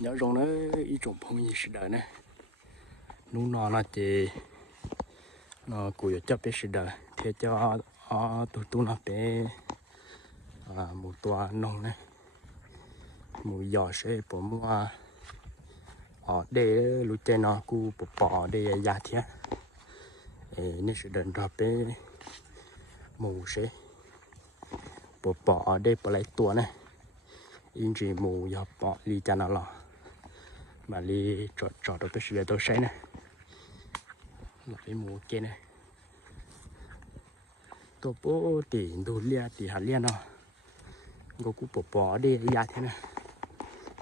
nhớ rong nó ý trồng phong gì sự đời này nú nó nó chỉ nó cùi cho bé sự đời thế cho ở tụ tụ nó bé à một tòa nông này một giò sẽ bỏ mua ở đây lúc trên nó cú bỏ bỏ đây giá thiệt nên sự đền đó bé mù sẽ bỏ bỏ ở đây bỏ lại tua này in chỉ mù giờ bỏ đi cho nó lò mà li trọ trọ được cái sẽ tôi sẽ này. Là cái mùa kia này. Tôi bố tỉ đồ lia thì hạt lia nó. Có cú bỏ bỏ đi ra thế này.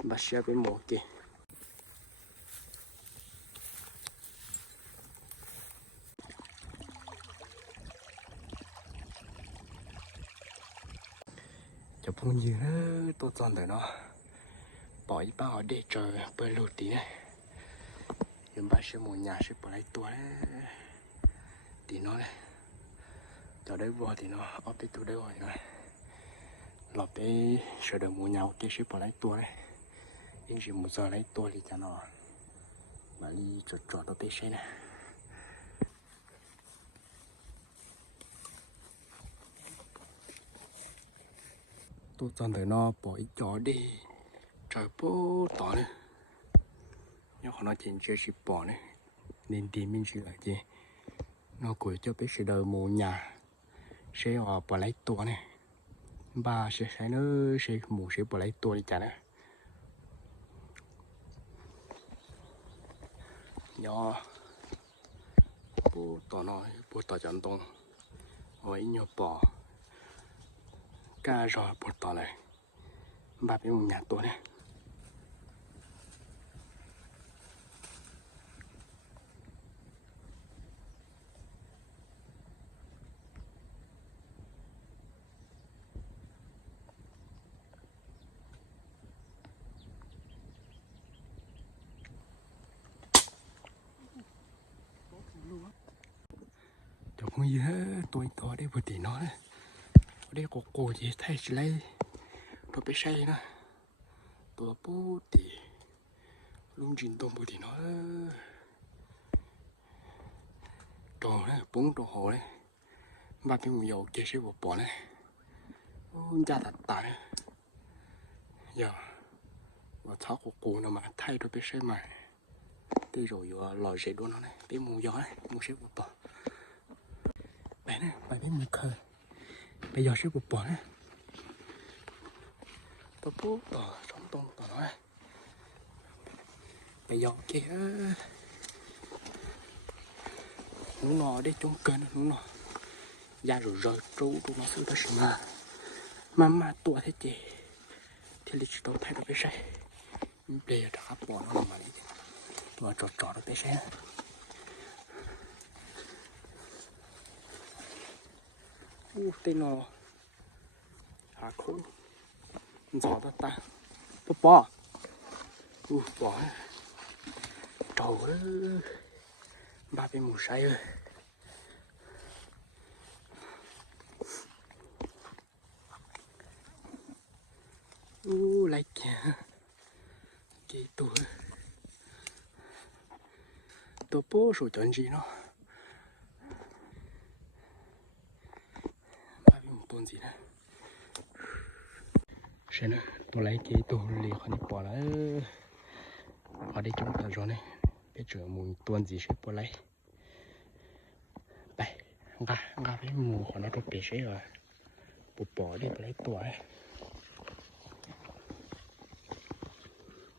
Mà sẽ cái mùa kia. Cho phong như nó tôi chọn tới nó bỏ ít bao để chờ bơi lụt tí này. Nhưng bà sẽ một nhà sẽ bỏ lại tua đấy. Thì nó này. Cho đấy vừa thì nó ở cái tụ đấy rồi này. Lọt cái sợ được một nhà kia sẽ bỏ lại tua đấy. Nhưng chỉ một giờ lấy tua thì cho nó mà đi trọt trò ở tới xe này. Tôi chọn thấy nó bỏ ít chó đi trời bố tỏ này, nhưng họ nói chuyện chưa chỉ bỏ này nên tìm mình chỉ là gì nó cuối cho biết sự đời mù nhà. Sẽ họ bỏ lấy tua này. Ba sẽ sẽ nó sẽ mù sẽ bỏ lấy tua đi chả này nhỏ bố tỏ nói bố tỏ chẳng tông hỏi nhỏ bỏ ca rồi bố tỏ này ba bên một nhà tôi này. Chẳng có gì hết, tôi to đây vừa tí nó đấy ở có cổ gì thay chỉ lấy. Tôi bị say nữa tôi bố thì luôn trình tông bố thì nó. Đồ đấy bốn đồ hồ đấy ba cái mùi dầu kia sẽ bỏ bỏ đấy ôn cha thật tại giờ và tháo của cụ nó mà thay tôi bị say mà. Đi rồi vừa lòi dậy luôn nó này. Biết mùi gió này mùi sẽ bỏ bỏ bé này bài biết mùi khơi bây giờ sẽ bỏ nè. Tôi bố. Tỏ trong tông tỏ nói bây giờ kia nó nọ để chống cơn nó nọ ra rồi rồi trâu trâu nó sự ta sự mà. Mà mà tua thế chị. Thì lịch tôi thay đổi cái sai bây giờ đã bỏ nó mà đi. Tôi trọt trọt nó cái sai u tên nó. À khốn. Gió ta ta. Bố bỏ u bỏ trời ba bên mù say ơi. U lại kìa. Cái tuổi tôi bố số chuẩn gì nó? Tuần gì nè xem nữa tôi lấy cái tôi liền họ đi bỏ lại. Ở đây chúng ta rồi này. Biết giờ mùi tuần gì sẽ bỏ lại. Đây ngà ngà cái mùi họ nó có bị sẽ rồi. Bỏ bỏ đi lấy tuổi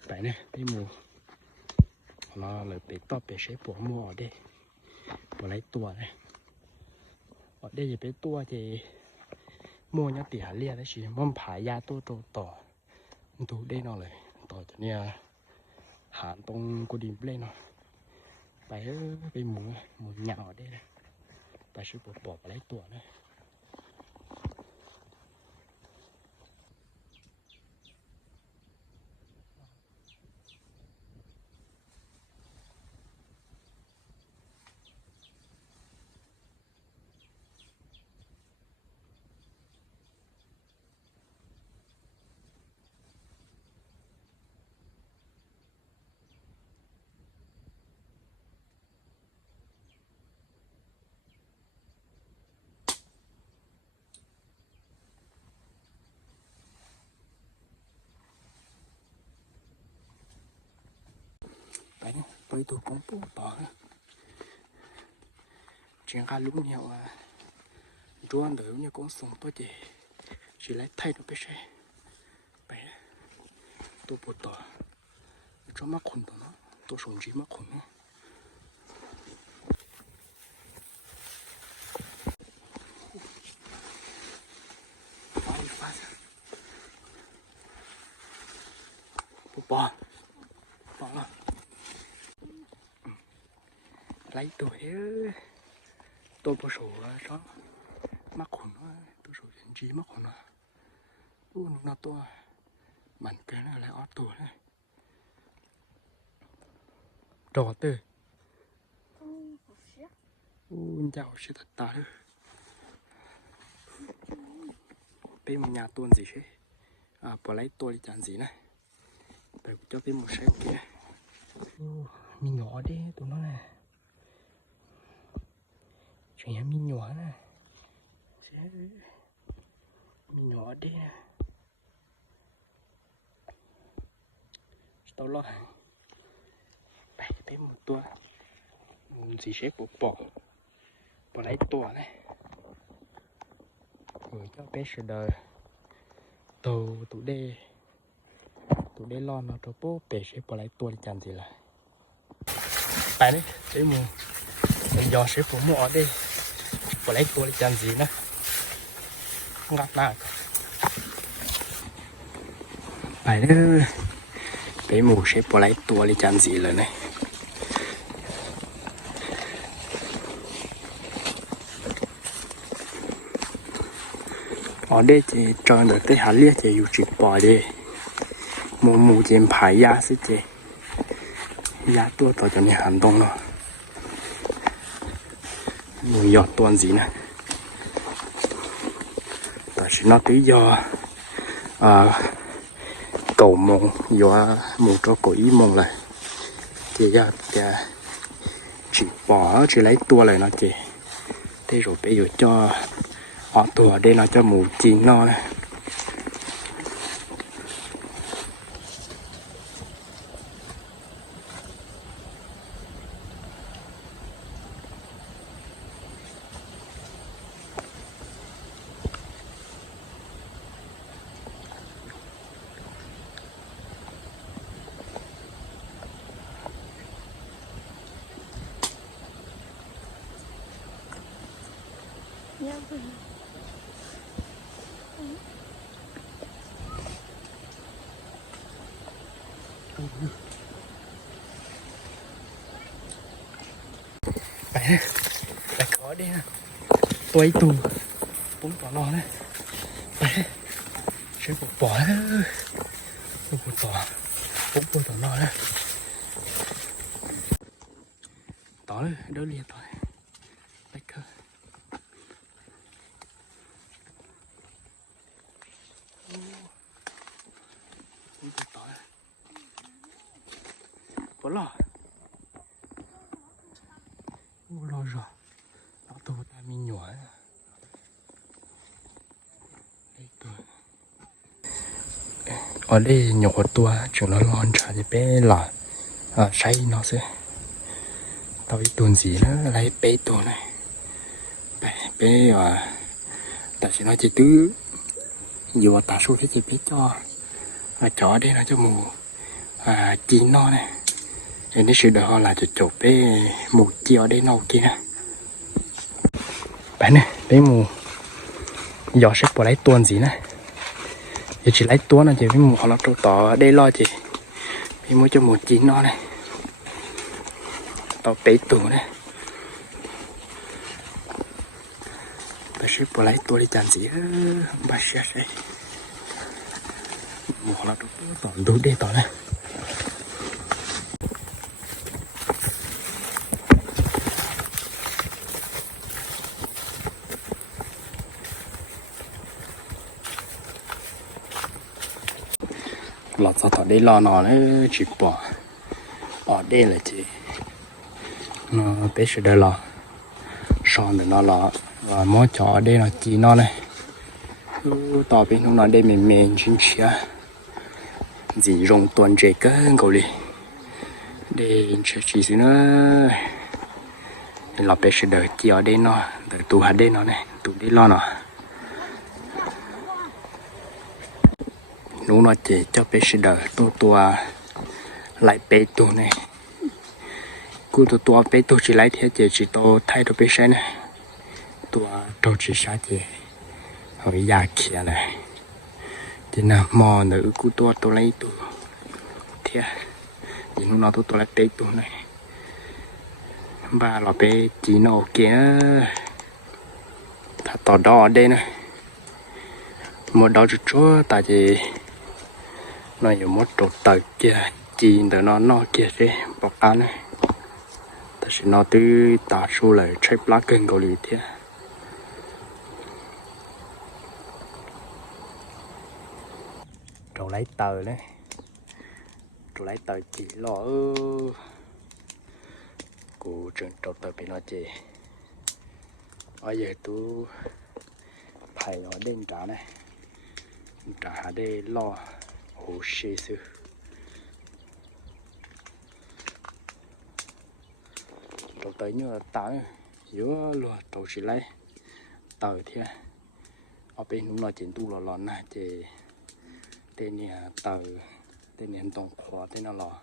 đây nè cái mùi nó là bị to bị sẽ bỏ mua ở đây. Bỏ lấy tuổi này. Ở đây thì bị tua thì มัวยัตีหาเลียได้ชีม่อผายยาตู้โตต่อดูได้นอเลย ต่อจากเนี้ยหาตรงกูดิมเล่นเนาะไปเออไปหมูหมูเหงาได้เลยไปช่วยปลบปลอบอะไรตัวนะ tới tôi cũng bố tỏ chuyện khai lúc nhiều à ruộng đỡ như cũng sống tôi chỉ chỉ lấy thay được cái xe. Bé, tôi bố tỏ cho mắc khôn đó nó, tôi sống chỉ mắc khôn nữa phá đi phá ra bố bỏ bỏ là lấy tuổi ơi tôi bố sổ đó mắc khuẩn nó, tôi rồi đến trí mắc khổ nó. Luôn nó to bản cái này lại ót tuổi này trò tê un dạo sẽ thật tả thôi bên một nhà tuôn gì chứ à bỏ lấy tôi đi chán gì này? Để cho bên một xe ok. Mình nhỏ đi, tụi nó này chuyện em mình nhỏ nè Sẽ- mi nhỏ đi. Nè tao lo? Bảy bên một tua. Gì sẽ bỏ bỏ bỏ lấy tua này. Gửi cho bé sẽ đời tàu tụ đê. Tụ đê lo nó cho bố bé sẽ bỏ lấy tua đi chẳng gì là. Bảy đấy để mù mình dò sẽ bỏ mỏ đi chẳng gì nữa ngặt lại bài đấy bé mù sẽ bỏ lấy tua đi chẳng gì là này ở đây thì cho được cái hạt liệt thì 有 chỉ bỏ đi mù mù trên phải ya sẽ chỉ ya tua tao cho nên hành động nó mùi giọt toàn gì nè. Tại sẽ nó tí do à, cầu mông do mù cho cổ ý mông lại. Thì ra thì chỉ bỏ chỉ lấy tua lại nó chị. Thế rồi bây giờ cho họ tua đây nó cho mù chín nó này ตัวไอตูผมต่อรอเลยไปใช่วยปวดปอดนะปวดต่อผมปวต่อรอเลยต่อเลยเดี๋ยวเรียนต่อ Ở đây nhỏ tua Chúng nó lon trả thì bé là à, Say nó sẽ. Tao biết tuần gì nữa Lấy bé tuần này. Bé bé à Tại vì nó chỉ tứ. Dù ta số thế thì bé cho à, Chó đây nó cho mù. À, Chín nó này. Thì nó sự đỡ là cho chỗ bé mù chi ở đây nâu kia bé này bé mù. Giờ sẽ bỏ lấy tuần gì nữa giờ chỉ lấy tuần này chị bé mù họ nó trâu tỏ ở đây lo chị. Bé mua cho một chín nó này. Tàu bé tủ này. Bà sẽ bỏ lấy tuần đi chẳng gì á. Bà sẽ sẽ mù nó trâu tỏ đủ đây tỏ này. Lọt sao tao đây lo nó nó chỉ bỏ ở đây là chỉ nó bé sẽ đây lo son để nó lo và mỗi chỗ ở đây là chỉ nó này Ừ, tao bên nó đây mình mình chính chia gì rong tuần chế cơn cầu đi để chỉ chỉ xin nữa là bé sẽ đợi chỉ ở đây nó từ tu hạt đây nó này tu đi lo nó nú nó chỉ cho bé sẽ đỡ tu tua lại bé tu này cú tu tua bé tu chỉ lại thế chỉ chỉ tu thay đồ bé sẽ này tua tu chỉ sao chỉ hồi già kia này thì nào mò nữ cú tua tu lấy tu thế thì lúc nó tu tôi lại bé tu này và lọ bé chỉ nó kia. Thật tỏ đỏ đây này một đó chút chúa tại vì nó dùng một trụ tờ kia, chỉ từ nó nó kia thế, bọc ăn này ta sẽ nó từ tả số lại trái lá cây cầu lì thế. Trụ lấy tờ đấy. Trụ lấy tờ chỉ lo ơ cụ trường trụ tờ bị nó chỉ bây giờ tu phải ở đêm trả này. Trả hà đây lo hồ xê sư tới như là tờ giữa lùa tàu chỉ lấy. Tàu thì ở bên nó nói chuyện tu lò lò nè thì tên nhà tàu, tên nhà tổng khóa tên nó lò.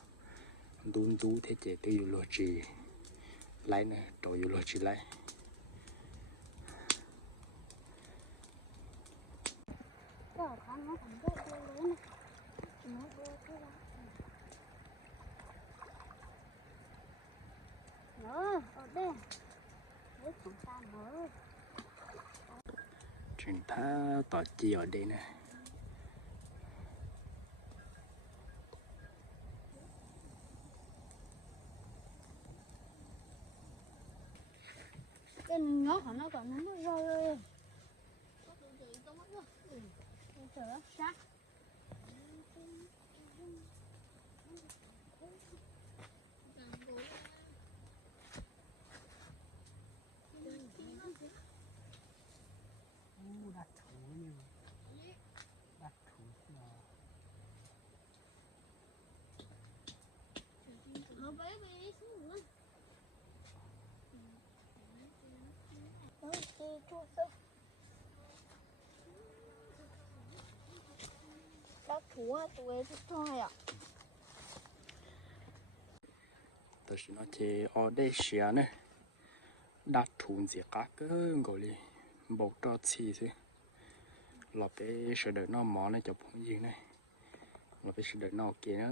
Đun tú thế chế tôi yêu lo chỉ lấy nè tàu yêu lo chỉ lấy. Hãy subscribe cho kênh Ghiền Mì Gõ Để không bỏ lỡ những video hấp dẫn vô cái đó. Đó, chúng ta thá tỏ chi ở đây nè Cái nó của nó còn nó rơi rồi. Ừ. Trời ơi, sát. Các thú ấy thích thôi ạ. tôi sẽ nói chế ở đây xia nè đã thùng gì cả cái gọi đi bột cho chi chứ lọp bé sẽ đợi nó mỏ này chụp không gì này lọp bé sẽ đợi nó kia nó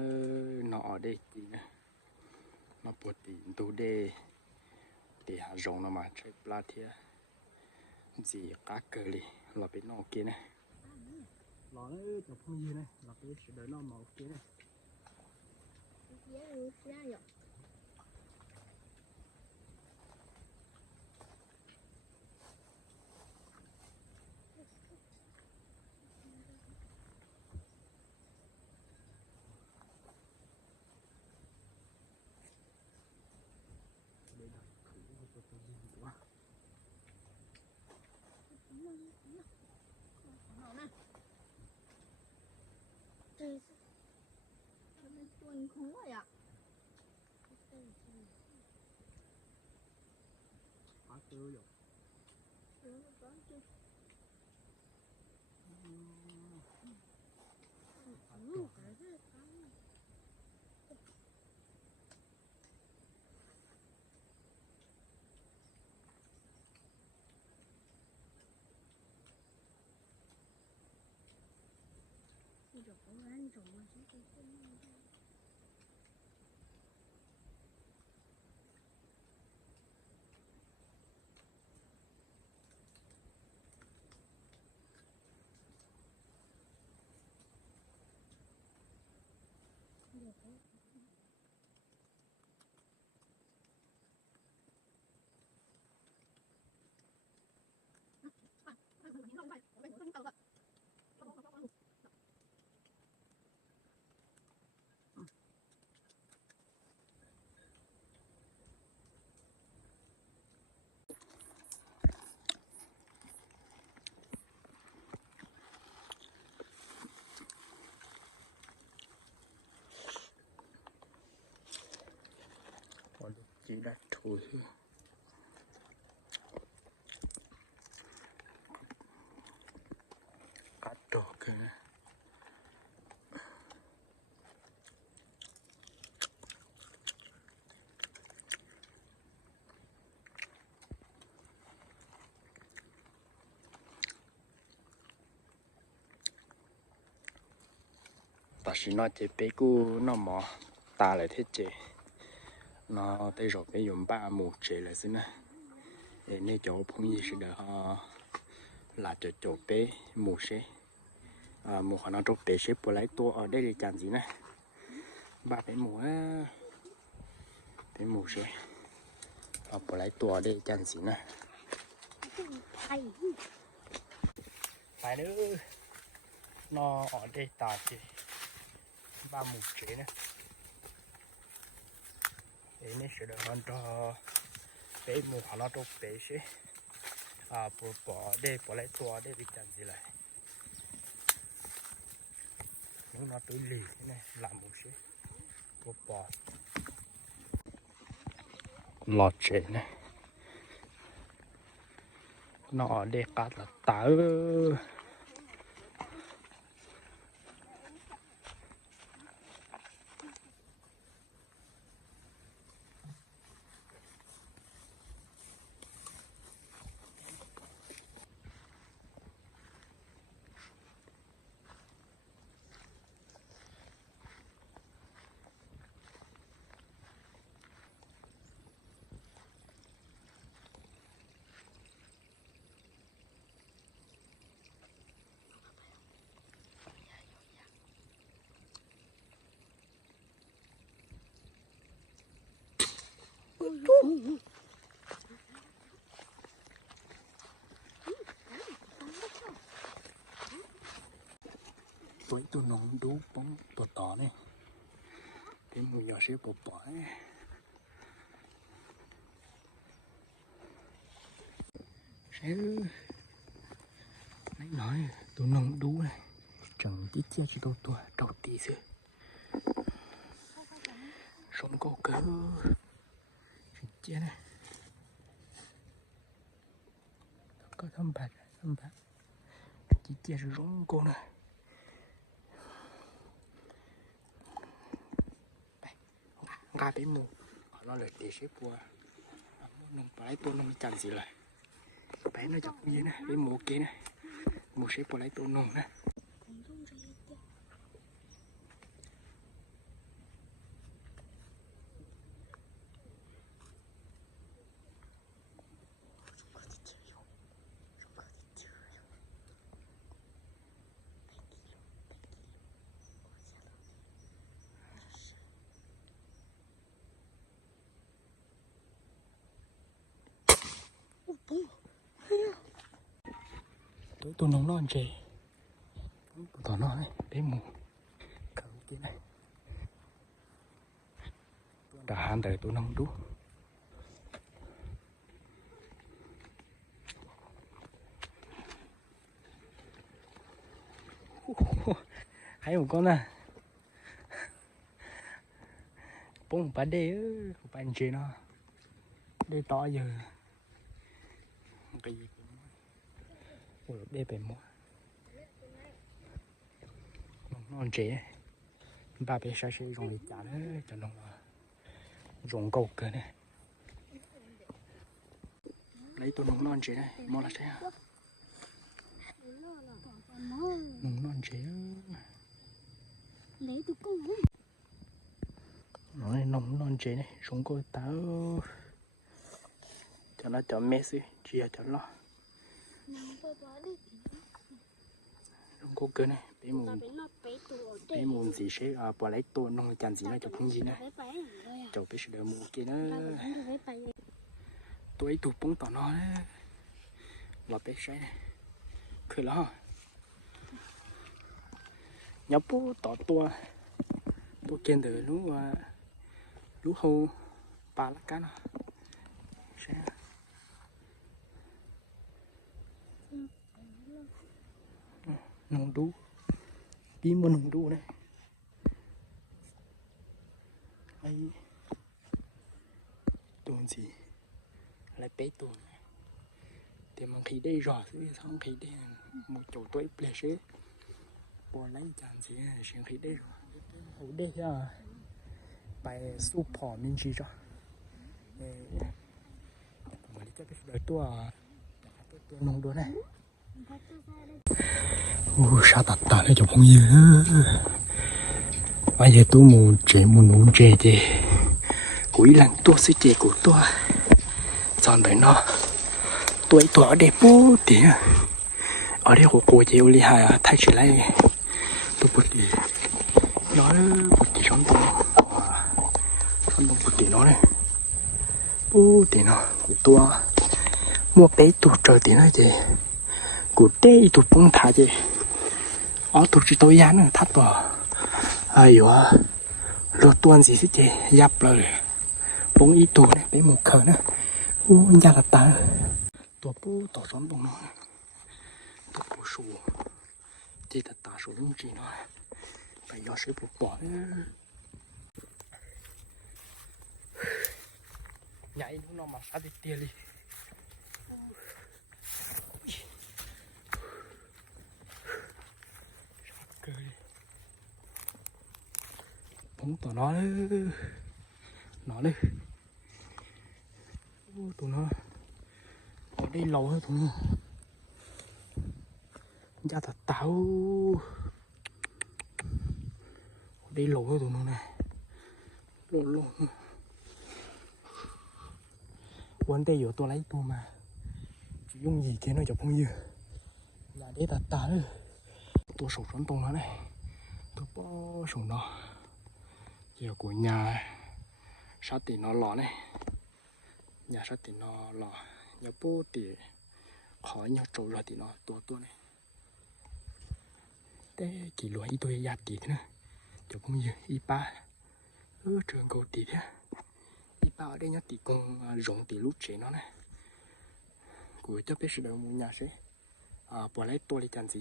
nó ở đây gì nè nó bột thì tu đê để hạ rộng nó mà chơi pla thia gì cả cái này lọp bé nó kia này nó chụp không gì này lọp cái sẽ đợi nó màu kia này Giá rồi, giá rồi. Đây. Nó chuồn không rồi ạ. Phá cơ rồi. Nó có chứ. Ừ, cái gì không? Bây giờ có ăn trộm mà tôi không ăn chỉ đã thôi cắt đồ cái này ta chỉ nói chỉ bé cô nó mỏ ta lại thế chế nó tới rồi bé dùng ba một chế là xin nè để nên chỗ phong gì sẽ được ờ, là chỗ chỗ bé một sẽ một mù họ nó chỗ bé sẽ bỏ lại tua ở đây để làm gì nè? Ba bé mù á bé mù sẽ họ bỏ lại tua ở đây để gì nè? Thầy. phải nữa. Nó ở đây ta chứ ba một chế nè để nên sẽ được hơn cho bé mù hà lo tốt bé sẽ à bỏ bỏ để bỏ lại tua để bị chặn gì lại nếu nó tới lì thế này làm một sẽ bỏ bỏ lọt chế này nó, để cả là tớ. Tuổi tôi nóng đủ bóng tuổi tỏ này. Cái mùi nhỏ xíu bỏ bỏ ấy. xíu. Lấy nói, tôi nóng đủ này. Chẳng tí chia cho tôi tôi đầu tí rồi sống câu cơ. Chuyện chia này. Có thâm bạc thâm bạc. Chỉ chia rồi rong cô này. Ra bé mù. Nó lại để xếp qua. Nông phải tôi nông chẳng gì lại. Bé nó chọc như này cái mù kia này, mù xếp qua lấy tôi nông này. Tôi tôi nồng non chè. Tỏ nó này bé mù. Cầm cái này. Đã hạn đời tôi nông đú hay một con à. Bông bà đê ư bà anh chị nó. Đê to giờ. Cái gì ủa đê bể mua non trẻ ba bé sẽ sẽ dùng để trả đó cho nó dùng cầu cơ này. Lấy tôi nông non trẻ này mua là sẽ nông non trẻ lấy từ con nói nông non trẻ này dùng cầu táo cho nó cho mẹ xí chia cho nó cô cơ này, bé mù bé tuổi gì sẽ à bỏ lấy tôi nông chăn gì nó cho không gì này bé bé cho bé sẽ đỡ mù kia tao nữa cũng bé tụt bóng tỏ nó đấy và bé sẽ này. Cười lo nhóc bố tỏ tua. Tôi kiên từ lúc lúc lú à, hâu ba lá cá nó. Nông đu. Đi mua nông đu này. Ấy tuần gì? Lại bé tuần. Thì mà khi đây rõ thì xong, khi đây một chỗ tuổi ple sẽ bỏ lấy chẳng gì à, xin khi đây rồi ở đây à bài su phò mình chỉ cho. Mà đi cho cái đồ tua à, nông đua này u sa tạt ta này cho phong yên bây giờ tôi muốn chế muốn muốn chế chế cuối lần tôi sẽ chế của tôi. Chọn tới nó. Tuổi tuổi ở đây bố tía ở đây của cô chịu li hài thay chỉ lại tôi bật đi. Nó bật đi sống tôi sống tôi bút đi nó này. Bố tía nó. Của tôi mua bé tụt trời tía nó chị của đây tụt bông thả chị ở tụ chỉ tôi giá thắt ai à lo à, tuan gì thế chị giáp rồi. Bông ít tụ này bé một khờ nữa. U nhà là ta. Tổ bố tổ sống bông nó. Tổ bố sù chị ta ta sù lưng gì nó. Phải do sẽ bố bỏ nữa. Nhảy nó mà sát đi tia đi. Bóng tụi nó đấy nó đấy Ô, tụi nó ở đây lâu hơn tụi nó. Ra thật táo. Ở đây lâu hơn tụi nó này lâu lâu vấn tây của tôi lấy tôi mà. Chỉ dùng gì kia nó chụp không như là để thật táo. Đấy tôi sụp xuống tông nó này tôi bỏ xuống đó giờ của nhà sát thì nó lò này. Nhà sát thì nó lò. Nhà bố thì khỏi nhà trâu là thì nó tua tua này. Thế chỉ lúa ít tôi giặt thì thế nữa giờ cũng như ít ba. Ơ, trường cầu thì thế. Ít ba ở đây nhá thì con à, rộng thì lúc chế nó này. Của cho biết sự đâu mua nhà sẽ. À bỏ lấy tôi lấy chăn gì.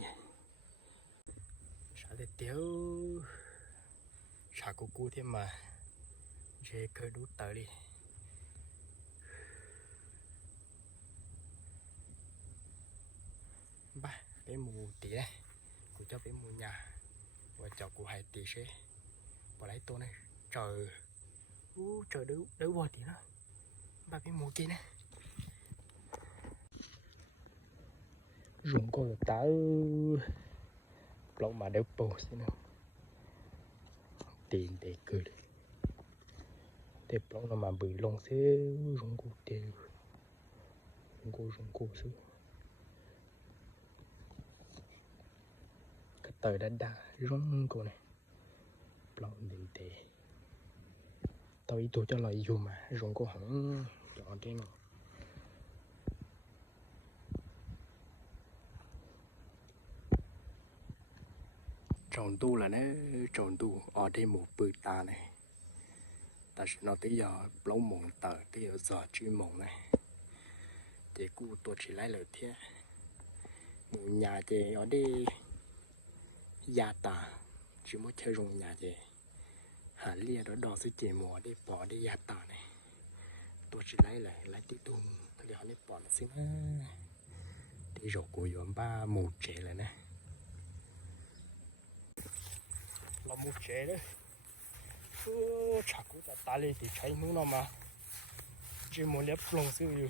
Sao để tiêu sao cô cô thế mà. Dễ cơ đút tới đi. Ba bé mù tí này, của cho bé mù nhà. Và cho của hai tí sẽ bỏ lấy tôi này. Trời. Ú, trời đỡ đỡ bò tí nó. Ba bé mù kia này dùng cô được tới lâu mà đeo bồ xin nào tiền để cười để lâu nó mà bự lông sẽ dùng cô tiền dùng cô dùng cô xứ cái tờ đã đa rong cô này lâu tiền tệ tao ý tôi cho lại dù mà dùng cô hỏng chọn cái nào tròn tu là nó tròn tu. Ờ, ở đây một bự ta này. Ta sẽ nói tới giờ lâu mộng tờ, tới giờ giờ chuyên mộng này. Thì cụ tôi chỉ lấy lời thế một nhà thì ở đây gia ta chỉ muốn chơi rồng nhà thì hà lia đó đo sẽ chỉ mùa đi bỏ đi gia ta này. Tôi chỉ lấy lại lấy tí tu để họ nên bỏ nó xin thì rồi của yếm ba mù trẻ lại เราหมดเฉเลยโอ้ชักกูจะตายเลยดิใช้มือเรมาจีโมเล็บลงซื้ออยู่